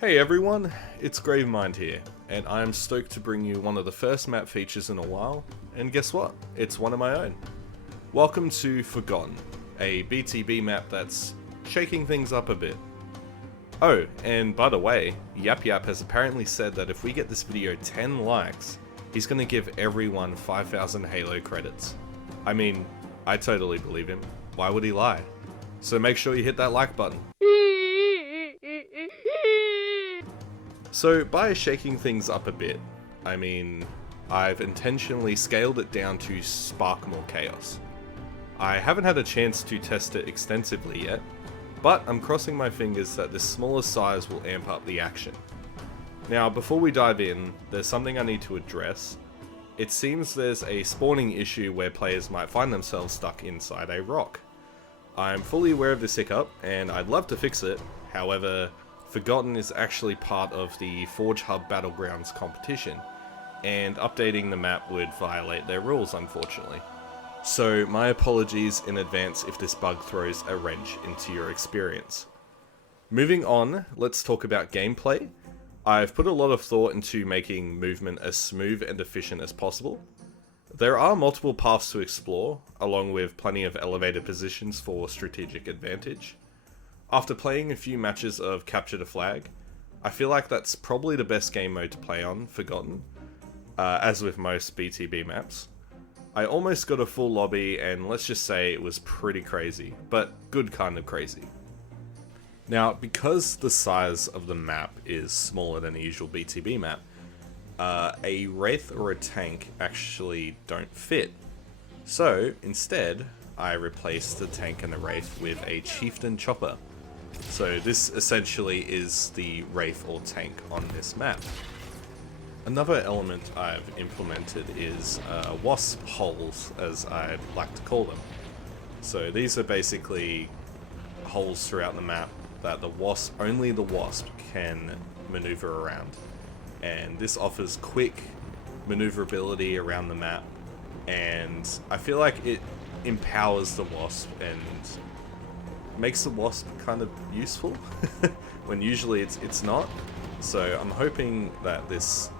Hey everyone, it's Gravemind here, and I am stoked to bring you one of the first map features in a while, and guess what? It's one of my own. Welcome to Forgotten, a BTB map that's shaking things up a bit. Oh, and by the way, Yap Yap has apparently said that if we get this video 10 likes, he's gonna give everyone 5,000 Halo credits. I mean, I totally believe him. Why would he lie? So make sure you hit that like button. So by shaking things up a bit, I mean, I've intentionally scaled it down to spark more chaos. I haven't had a chance to test it extensively yet, but I'm crossing my fingers that this smaller size will amp up the action. Now, before we dive in, there's something I need to address. It seems there's a spawning issue where players might find themselves stuck inside a rock. I'm fully aware of this hiccup, and I'd love to fix it. However, Forgotten is actually part of the Forge Hub Battlegrounds competition, and updating the map would violate their rules, unfortunately. So my apologies in advance if this bug throws a wrench into your experience. Moving on, let's talk about gameplay. I've put a lot of thought into making movement as smooth and efficient as possible. There are multiple paths to explore, along with plenty of elevated positions for strategic advantage. After playing a few matches of Capture the Flag, I feel like that's probably the best game mode to play on Forgotten, as with most BTB maps. I almost got a full lobby, and let's just say it was pretty crazy, but good kind of crazy. Now, because the size of the map is smaller than the usual BTB map, a Wraith or a tank actually don't fit. So, instead, I replaced the tank and the Wraith with a Chieftain Chopper. So this essentially is the Wraith or tank on this map. Another element I've implemented is Wasp holes, as I like to call them. So these are basically holes throughout the map that only the Wasp can maneuver around. And this offers quick maneuverability around the map, and I feel like it empowers the Wasp and makes the Wasp kind of useful when usually it's not. So I'm hoping that this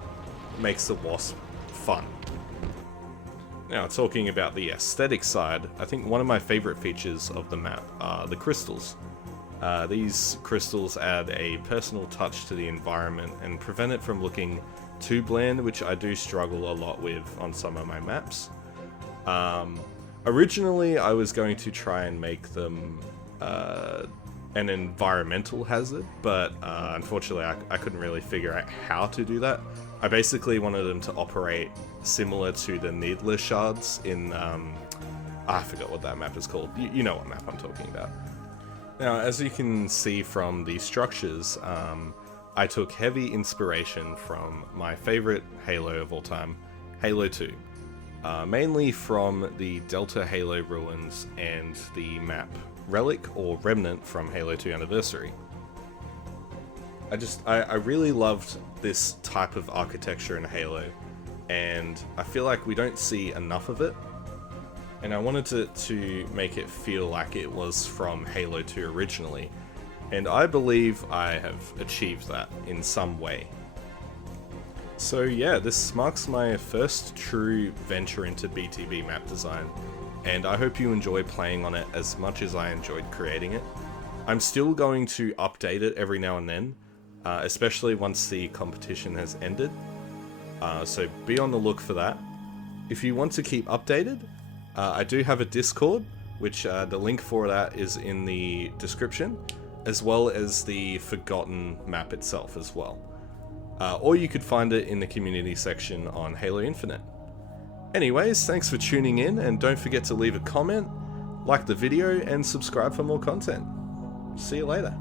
makes the Wasp fun. Now, talking about the aesthetic side, I think one of my favorite features of the map are the crystals. These crystals add a personal touch to the environment and prevent it from looking too bland, which I do struggle a lot with on some of my maps. Originally, I was going to try and make them an environmental hazard, but unfortunately I couldn't really figure out how to do that. I basically wanted them to operate similar to the Needler shards in, I forgot what that map is called. You know what map I'm talking about. Now, as you can see from the structures, I took heavy inspiration from my favorite Halo of all time, Halo 2. Mainly from the Delta Halo ruins and the map Relic or Remnant from Halo 2 Anniversary. I really loved this type of architecture in Halo, and I feel like we don't see enough of it, and I wanted to make it feel like it was from Halo 2 originally, and I believe I have achieved that in some way. So yeah, this marks my first true venture into BTB map design, and I hope you enjoy playing on it as much as I enjoyed creating it. I'm still going to update it every now and then, especially once the competition has ended, so be on the look for that. If you want to keep updated, I do have a Discord, which the link for that is in the description, as well as the Forgotten map itself as well. Or you could find it in the community section on Halo Infinite. Anyways, thanks for tuning in, and don't forget to leave a comment, like the video, and subscribe for more content. See you later.